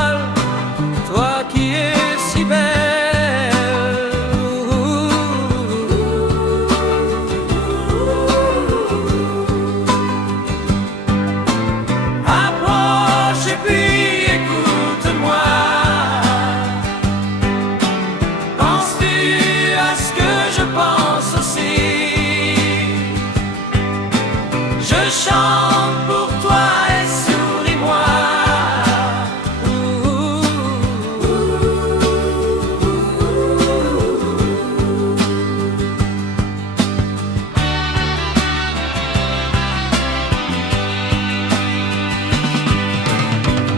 étoiles, toi qui es si belle. Approche et puis écoute-moi. Penses-tu à ce que je pense aussi? Je chante pour toi et souris-moi.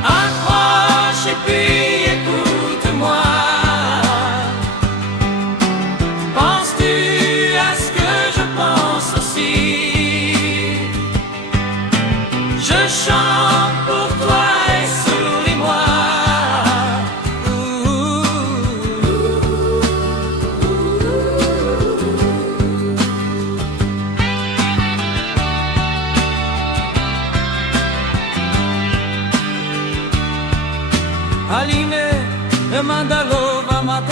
Approche et puis écoute-moi. Penses-tu à ce que je pense aussi? Je chante pour toi et souris-moi. Aline, mandalo va matar.